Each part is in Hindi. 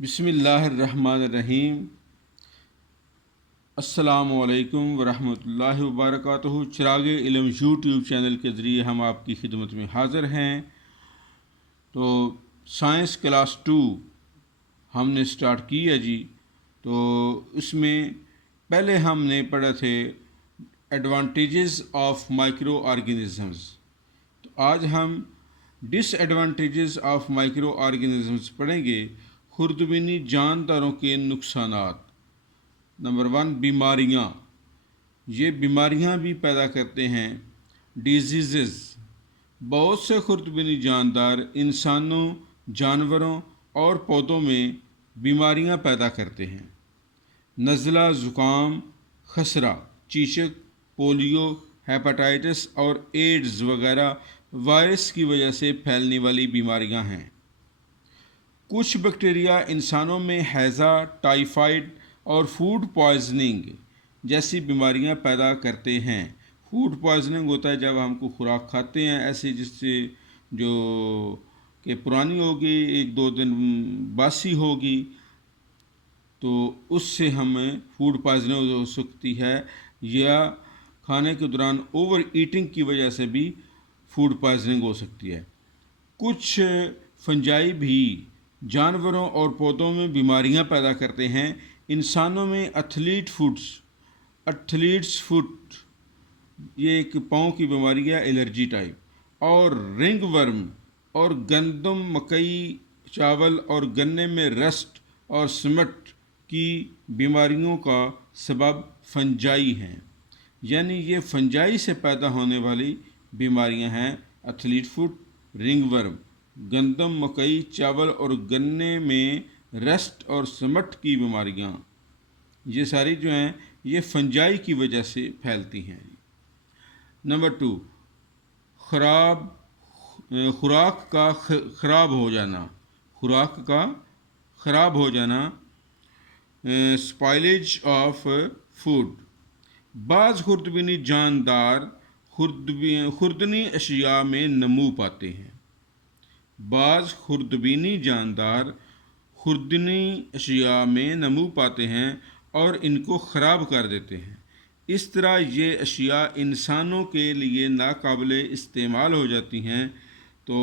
बिस्मिल्लाहिर्रहमानिर्रहीम। अस्सलामुअलैकुम वरहमतुल्लाहि वबरकातुहू। चिराग इल्म यूट्यूब चैनल के ज़रिए हम आपकी खिदमत में हाज़िर हैं। तो साइंस क्लास 2 हमने स्टार्ट की है जी। तो इसमें पहले हमने पढ़े थे एडवांटेजेस ऑफ माइक्रो ऑर्गेनिज़म्स। तो आज हम डिसएडवांटेजेस ऑफ माइक्रो ऑर्गेनिज़म्स पढ़ेंगे। खुर्दबीनी जानदारों के नुकसानात। नंबर 1, बीमारियाँ। ये बीमारियाँ भी पैदा करते हैं। डिजीज़, बहुत से खुर्दबीनी जानदार इंसानों, जानवरों और पौधों में बीमारियाँ पैदा करते हैं। नज़ला, ज़ुकाम, खसरा, चीचक, पोलियो, हेपेटाइटिस और एड्स वगैरह वायरस की वजह से फैलने वाली बीमारियां हैं। कुछ बैक्टीरिया इंसानों में हैज़ा, टाइफाइड और फूड पॉइजनिंग जैसी बीमारियां पैदा करते हैं। फूड पॉइजनिंग होता है जब हमको खुराक खाते हैं ऐसे जिससे जो कि पुरानी होगी, 1-2 दिन बासी होगी, तो उससे हमें फूड पॉइजनिंग हो सकती है, या खाने के दौरान ओवर ईटिंग की वजह से भी फूड पॉइजनिंग हो सकती है। कुछ फंजाई भी जानवरों और पौधों में बीमारियां पैदा करते हैं। इंसानों में एथलीट्स फुट, ये एक पाँव की बीमारी है, एलर्जी टाइप, और रिंग वर्म, और गंदम, मकई, चावल और गन्ने में रस्ट और स्मट की बीमारियों का सबब फंजाई हैं। यानी ये फंजाई से पैदा होने वाली बीमारियां हैं। एथलीट फुट, रिंग वर्म, गंदम, मकई, चावल और गन्ने में रस्ट और स्मट की बीमारियां, ये सारी जो हैं ये फंजाई की वजह से फैलती हैं। नंबर 2, खराब खुराक का ख़राब हो जाना। खुराक का ख़राब हो जाना, स्पॉइलेज ऑफ फूड। बाज़ खुर्दबीनी जानदार खुर्दनी अशिया में नमू पाते हैं। बाज़ खुर्दबीनी जानदार खुर्दनी अशिया में नमू पाते हैं और इनको ख़राब कर देते हैं। इस तरह ये अशिया इंसानों के लिए नाकाबिले इस्तेमाल हो जाती हैं। तो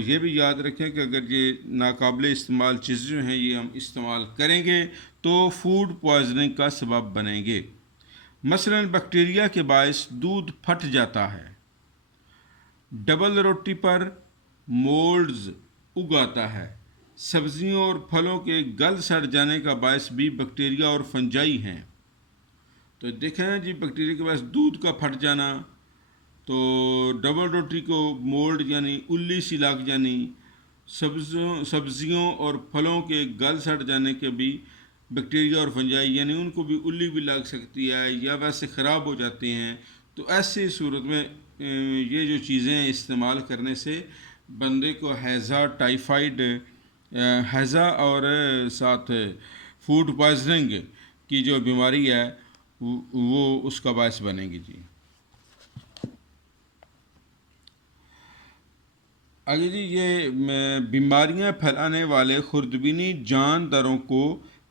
ये भी याद रखें कि अगर ये नाकाबिले इस्तेमाल चीज़ें जो हैं ये हम इस्तेमाल करेंगे तो फूड पॉइजनिंग का सबब बनेंगे। मसलन बैक्टीरिया के बायस दूध फट जाता है। डबल रोटी पर मोल्ड्स उगाता है। सब्जियों और फलों के गल सड़ जाने का बायस भी बैक्टीरिया और फंजाई हैं। तो देखें ना जी, बैक्टीरिया के पास दूध का फट जाना, तो डबल रोटी को मोल्ड यानी उल्ली सी लग जानी, सब्जियों और फलों के गल सड़ जाने के भी बैक्टीरिया और फंजाई यानी उनको भी उल्ली भी लग सकती है या वैसे ख़राब हो जाते हैं। तो ऐसी सूरत में ये जो चीज़ें इस्तेमाल करने से बंदे को हैज़ा, टाइफाइड, हैज़ा और साथ फूड पॉइजनिंग की जो बीमारी है वो उसका बायस बनेगी जी। आगे जी, ये बीमारियां फैलाने वाले खुर्दबीनी जानदारों को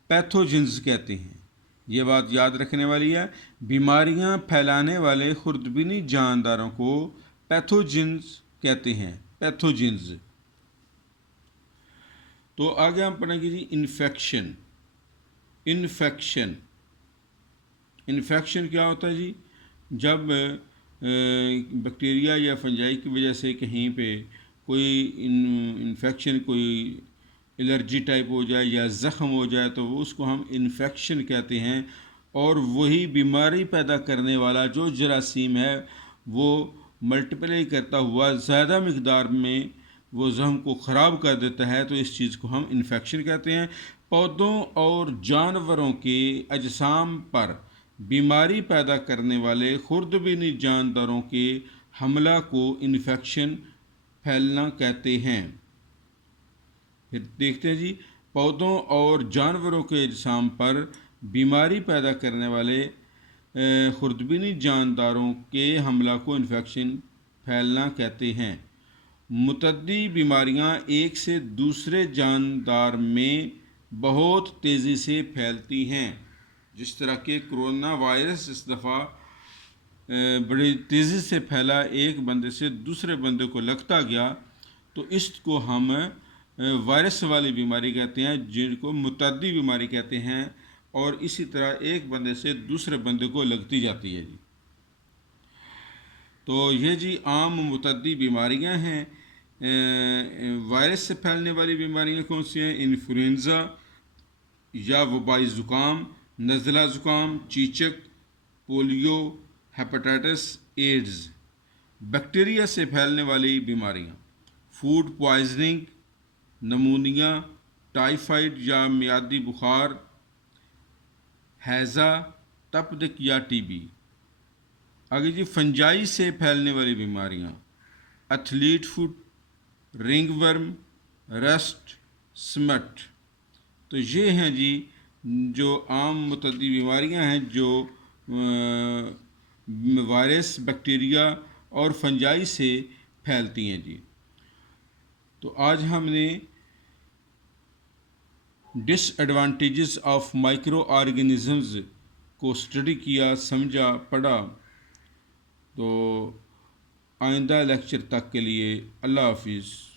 पैथोजेंस कहते हैं। ये बात याद रखने वाली है। बीमारियां फैलाने वाले खुर्दबीनी जानदारों को पैथोजेंस कहते हैं। पैथोजेंस। तो आगे हम पढ़ेंगे जी इन्फेक्शन। इन्फेक्शन इन्फेक्शन क्या होता है जी? जब बैक्टीरिया या फंजाई की वजह से कहीं पे कोई इन्फेक्शन, कोई एलर्जी टाइप हो जाए या ज़ख़म हो जाए तो वो उसको हम इन्फेक्शन कहते हैं। और वही बीमारी पैदा करने वाला जो जरासीम है वो मल्टीप्लाई करता हुआ ज़्यादा मकदार में वो ज़ख़म को ख़राब कर देता है, तो इस चीज़ को हम इन्फेक्शन कहते हैं। पौधों और जानवरों के अजसाम पर बीमारी पैदा करने वाले खुर्दबीनी जानदारों के हमला को इन्फेक्शन फैलना कहते हैं। फिर देखते हैं जी, पौधों और जानवरों के अजसाम पर बीमारी पैदा करने वाले खुर्दबीनी जानदारों के हमला को इन्फेक्शन फैलना कहते हैं। मुतद्दी बीमारियां एक से दूसरे जानदार में बहुत तेज़ी से फैलती हैं। जिस तरह के कोरोना वायरस इस दफ़ा बड़ी तेज़ी से फैला, एक बंदे से दूसरे बंदे को लगता गया, तो इसको हम वायरस वाली बीमारी कहते हैं, जिनको मुतअद्दी बीमारी कहते हैं, और इसी तरह एक बंदे से दूसरे बंदे को लगती जाती है जी। तो ये जी आम मुतअद्दी बीमारियां हैं। वायरस से फैलने वाली बीमारियां कौन सी हैं? इन्फ्लुएंज़ा या वबाई ज़ुकाम, नज़ला ज़ुकाम, चीचक, पोलियो, हेपेटाइटिस, एड्स। बैक्टीरिया से फैलने वाली बीमारियां, फूड पॉइजनिंग, नमूनिया, टाइफाइड या मियादी बुखार, हैज़ा, तपदिक या टीबी। आगे जी फंजाई से फैलने वाली बीमारियां, athlete foot, ringworm, rust, smut. तो ये हैं जी जो आम मुतअद्दी बीमारियां हैं जो वायरस, बैक्टीरिया और फंजाई से फैलती हैं जी। तो आज हमने डिसएडवांटेजेस ऑफ माइक्रो ऑर्गेनिज़म्स को स्टडी किया, समझा, पढ़ा। तो आइंदा लेक्चर तक के लिए अल्लाह हाफिज़।